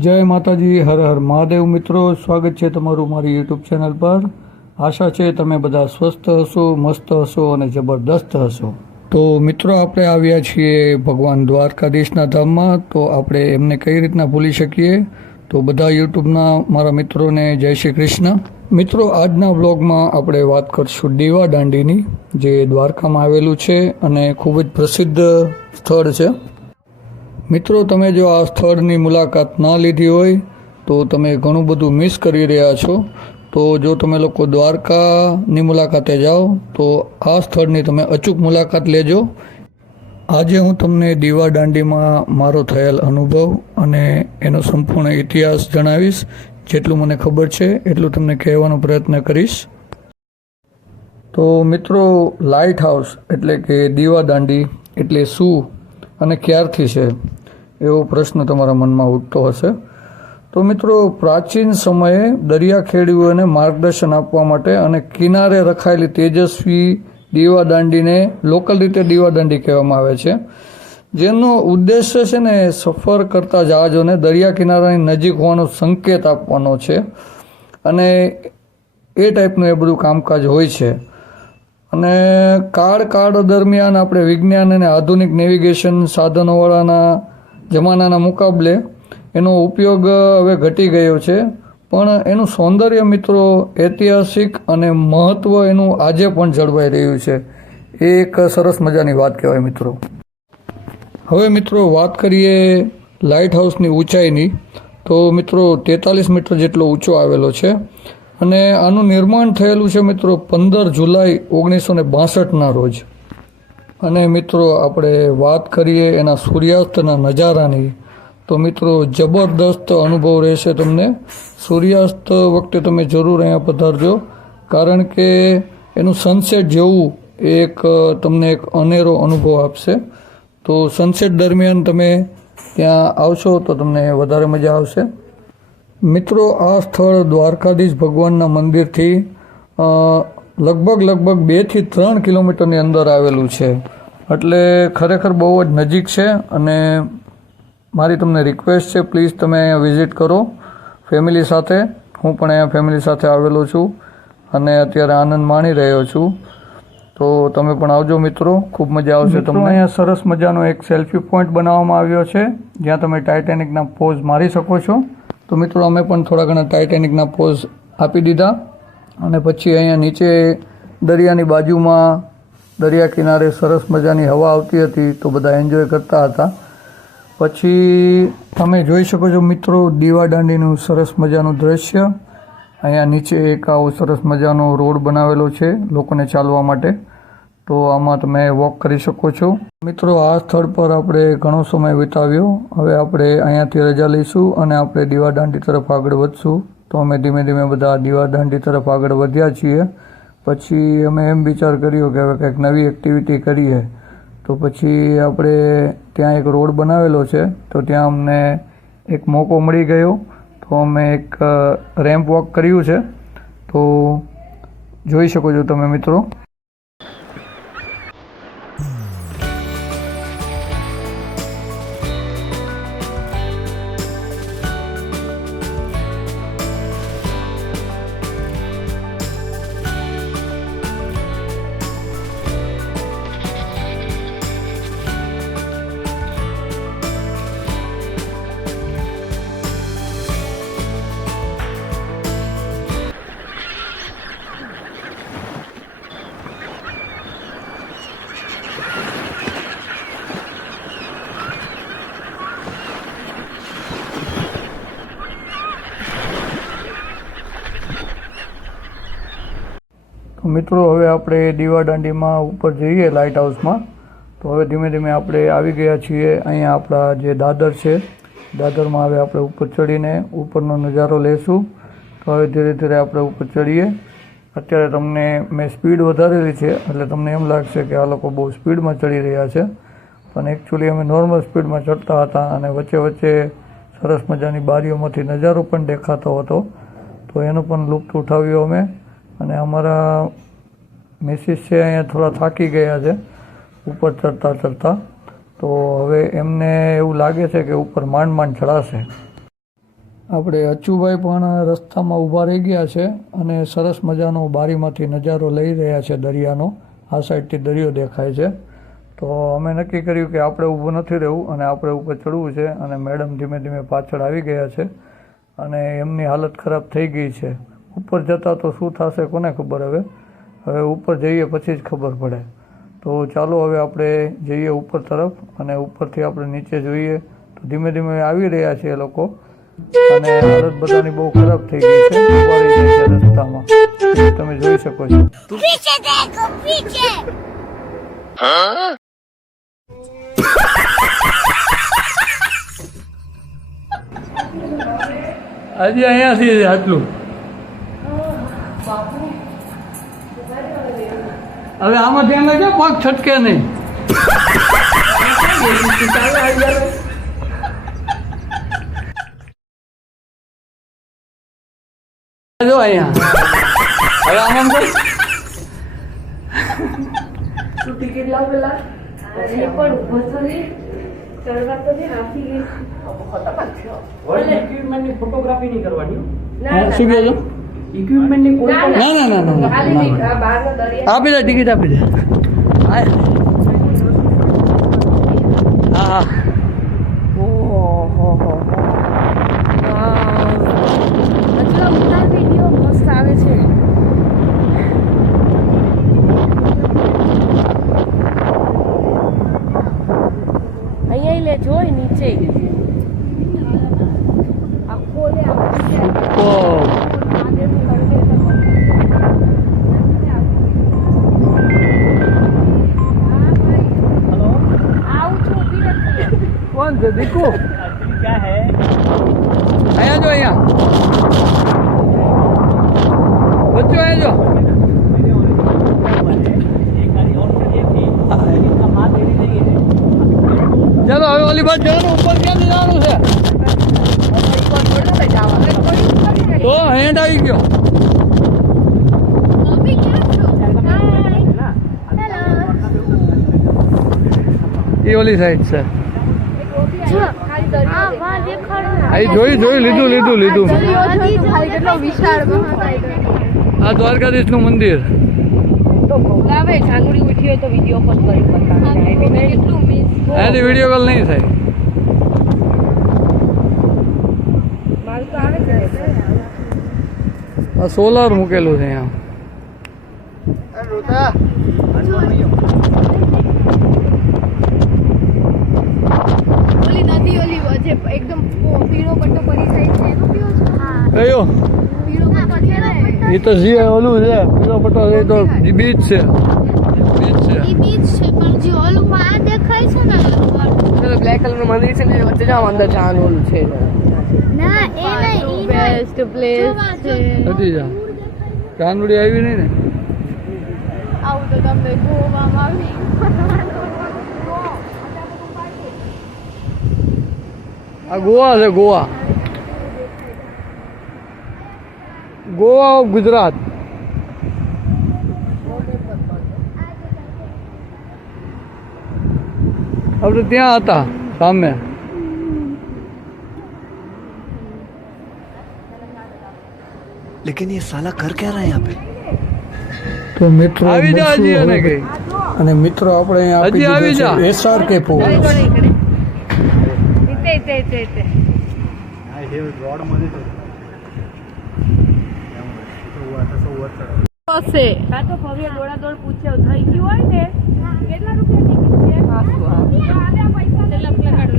જય માતાજી, હર હર મહાદેવ. મિત્રો, સ્વાગત છે તમારું મારી યુટ્યુબ ચેનલ પર. આશા છે તમે બધા સ્વસ્થ હશો, મસ્ત હશો અને જબરદસ્ત હશો. તો મિત્રો, આપણે આવ્યા છીએ ભગવાન દ્વારકાધીશના ધામમાં. તો આપણે એમને કઈ રીતના ભૂલી શકીએ? તો બધા યુટ્યુબના મારા મિત્રોને જય શ્રી કૃષ્ણ. મિત્રો, આજના વ્લોગમાં આપણે વાત કરશું દીવા દાંડીની, જે દ્વારકામાં આવેલું છે અને ખૂબ જ પ્રસિદ્ધ સ્થળ છે. મિત્રો, તમે જો આ સ્થળની મુલાકાત ના લીધી હોય તો તમે ઘણું બધું મિસ કરી રહ્યા છો. તો જો તમે લોકો દ્વારકાની મુલાકાતે જાઓ તો આ સ્થળની તમે અચૂક મુલાકાત લેજો. આજે હું તમને દીવા દાંડીમાં મારો થયેલ અનુભવ અને એનો સંપૂર્ણ ઇતિહાસ જણાવીશ. જેટલું મને ખબર છે એટલું તમને કહેવાનો પ્રયત્ન કરીશ. તો મિત્રો, લાઇટ હાઉસ એટલે કે દીવા દાંડી એટલે શું અને ક્યારથી છે એવો પ્રશ્ન તમારા મનમાં ઉઠતો હશે. તો મિત્રો, પ્રાચીન સમયે દરિયાખેડીઓને માર્ગદર્શન આપવા માટે અને કિનારે રખાયેલી તેજસ્વી દીવા દાંડીને લોકલ રીતે દીવા દાંડી કહેવામાં આવે છે, જેનો ઉદ્દેશ્ય છે ને સફર કરતા જહાજોને દરિયા કિનારાની નજીક હોવાનો સંકેત આપવાનો છે. અને એ ટાઈપનું એ બધું કામકાજ હોય છે. અને કાળ દરમિયાન આપણે વિજ્ઞાન અને આધુનિક નેવિગેશન સાધનોવાળાના જમાનાના મુકાબલે એનો ઉપયોગ હવે ઘટી ગયો છે, પણ એનું સૌંદર્ય મિત્રો ઐતિહાસિક અને મહત્ત્વ એનું આજે પણ જળવાઈ રહ્યું છે. એ એક સરસ મજાની વાત કહેવાય મિત્રો. હવે મિત્રો, વાત કરીએ લાઇટ હાઉસની ઊંચાઈની. તો મિત્રો, 43 મીટર જેટલો ઊંચો આવેલો છે અને આનું નિર્માણ થયેલું છે મિત્રો 15 જુલાઈ 1962ના રોજ. અને મિત્રો, આપણે વાત કરીએ એના સૂર્યાસ્તના નજારાની તો મિત્રો જબરદસ્ત અનુભવ રહેશે તમને. સૂર્યાસ્ત વખતે તમે જરૂર અહીંયા પધારજો, કારણ કે એનું સનસેટ જેવું તમને એક અનેરો અનુભવ આપશે. તો સનસેટ દરમિયાન તમે ત્યાં આવશો તો તમને વધારે મજા આવશે. મિત્રો, આ સ્થળ દ્વારકાધીશ ભગવાનના મંદિરથી લગભગ 2 થી 3 કિલોમીટરની અંદર આવેલું છે. એટલે ખરેખર બહુ જ નજીક છે. અને મારી તમને રિક્વેસ્ટ છે, પ્લીઝ તમે અહીંયા વિઝિટ કરો ફેમિલી સાથે. હું પણ અહીંયા ફેમિલી સાથે આવેલો છું અને અત્યારે આનંદ માણી રહ્યો છું. તો તમે પણ આવજો મિત્રો, ખૂબ મજા આવશે તમને. અહીંયા સરસ મજાનો એક સેલ્ફી પોઈન્ટ બનાવવામાં આવ્યો છે, જ્યાં તમે ટાઇટેનિકના પોઝ મારી શકો છો. તો મિત્રો, અમે પણ થોડા ઘણા ટાઇટેનિકના પોઝ આપી દીધા અને પછી અહીંયા નીચે દરિયાની બાજુમાં દરિયા કિનારે સરસ મજાની હવા આવતી હતી, તો બધા એન્જોય કરતા હતા. પછી તમે જોઈ શકો છો મિત્રો દીવા દાંડીનું સરસ મજાનું દૃશ્ય. અહીંયા નીચે એક આવો સરસ મજાનો રોડ બનાવેલો છે લોકોને ચાલવા માટે. તો આમાં તમે વોક કરી શકો છો. મિત્રો, આ સ્થળ પર આપણે ઘણો સમય વિતાવ્યો. હવે આપણે અહીંયાથી રજા લઈશું અને આપણે દીવા દાંડી તરફ આગળ વધશું. તો અમે ધીમે ધીમે બધા દીવા દાંડી તરફ આગળ વધ્યા છીએ. પછી અમે એમ વિચાર કર્યો કે હવે કંઈક નવી એક્ટિવિટી કરીએ. તો પછી આપણે ત્યાં એક રોડ બનાવેલો છે, તો ત્યાં અમને એક મોકો મળી ગયો. તો અમે એક રેમ્પ વોક કર્યું છે. તો જોઈ શકો છો તમે મિત્રો. મિત્રો, હવે આપણે દીવા દાંડીમાં ઉપર જઈએ લાઇટ હાઉસમાં. તો હવે ધીમે ધીમે આપણે આવી ગયા છીએ અહીંયા આપણા જે દાદર છે. દાદરમાં હવે આપણે ઉપર ચડીને ઉપરનો નજારો લેશું. તો હવે ધીરે ધીરે આપણે ઉપર ચડીએ. અત્યારે તમને મેં સ્પીડ વધારેલી છે એટલે તમને એમ લાગશે કે આ લોકો બહુ સ્પીડમાં ચડી રહ્યા છે, પણ એકચ્યુઅલી અમે નોર્મલ સ્પીડમાં ચડતા હતા. અને વચ્ચે વચ્ચે સરસ મજાની બારીઓમાંથી નજારો પણ દેખાતો હતો, તો એનો પણ લુપ્ત ઉઠાવ્યો અમે. અને અમારા મિસિસ છે અહીંયા થોડા થાકી ગયા છે ઉપર ચડતા. તો હવે એમને એવું લાગે છે કે ઉપર માંડ ચડાશે. આપણે અચ્યુભાઈ પણ રસ્તામાં ઊભા રહી ગયા છે અને સરસ મજાનો બારીમાંથી નજારો લઈ રહ્યા છે દરિયાનો. આ સાઈડથી દરિયો દેખાય છે. તો અમે નક્કી કર્યું કે આપણે ઊભું નથી રહેવું અને આપણે ઉપર ચડવું છે. અને મેડમ ધીમે ધીમે પાછળ આવી ગયા છે અને એમની હાલત ખરાબ થઈ ગઈ છે. ઉપર જતાં તો શું થશે કોને ખબર. હવે ઉપર જઈએ પછી જ ખબર પડે. તો ચાલો હવે આપણે જઈએ ઉપર તરફ અને ઉપરથી આપણે નીચે જોઈએ તો ધીમે ધીમે આવી રહ્યા છે એ લોકો અને હાલત બધાની બહુ ખરાબ થઈ ગઈ છે. ઉભા રહી જાય છે રસ્તામાં, તમે જોઈ શકો છો. આજે અહીંયાથી આટલું. હવે આમાં ધ્યાન રાખજો પગ છટકે નહીં. જો અહીંયા હવે આમાં તું ટિકિટ લાવ પેલા એ પણ ઉભો તો નહીં ચડવા તો નહીં હાફી ગઈ ખતરનાક છે. ઇક્વિપમેન્ટની ફોટોગ્રાફી નહીં કરવાની. શું કહો છો? ઇક્વિપમેન્ટની કોઈ ના બહારનો દરિયા આપી દે ટિકિટ આપી દે. હા વિડીયો મસ્ત આવે છે. અહીંયા લે જોઈ નીચે આખો લે कौन से देखो क्या है आया जो અહીંયા बच्चों आया जो चलो હવે ઓલી બાજુ જવાનું. ઉપર ક્યાંથી જવાનું છે? તો હેન્ડ આવી ગયો. એ ઓલી સાઈડ છે. અહીં જોયું લીધું. આ દ્વારકાધીશનું મંદિર. જાનુડી ઉઠી હોય તો વિડીયો કોલ કરી અહીંયાથી વિડીયો કોલ નહીં થાય. મારું તો આવે છે. આ સોલાર મૂકેલું છે અહીંયા. ઓલી નદી ઓલી જે એકદમ પીળો પટ્ટો પડી જાય છે એનો પીવો છે. હા કયો? પીળો પટ્ટો છે ને એ તો જે ઓલું છે પીળો પટ્ટો એ તો બીચ છે. ઈ બીચ છે પણ જે ઓલું માં દેખાય છે ને બ્લેક કલર નું મંદિર છે ને વચ્ચે જાવ અંદર જવાનું ઓલું છે. ના એ નહીં ઈ બેસ્ટ પ્લેસ છે. નથી જા ચાંદુડી આવી નહીં ને. આવું તો તમને ગોવામાં આવી આ ગોવા છે ગોવા ઓફ ગુજરાત. આપણે ત્યાં હતા સામે. लेकिन ये साला कर क्या रहा है यहाँ पे? તો મિત્રો આવી જા હજી અને કઈ અને મિત્રો આપણે અહીંયા આપી દીધું છે SRK પોલ. इथे હશે કાં તો ભવ્ય દોડાદોડ પૂછ્યો થઈ ગયું હોય ને કેટલા રૂપિયા ટિકિટ છે? 500. પૈસા લગાડો.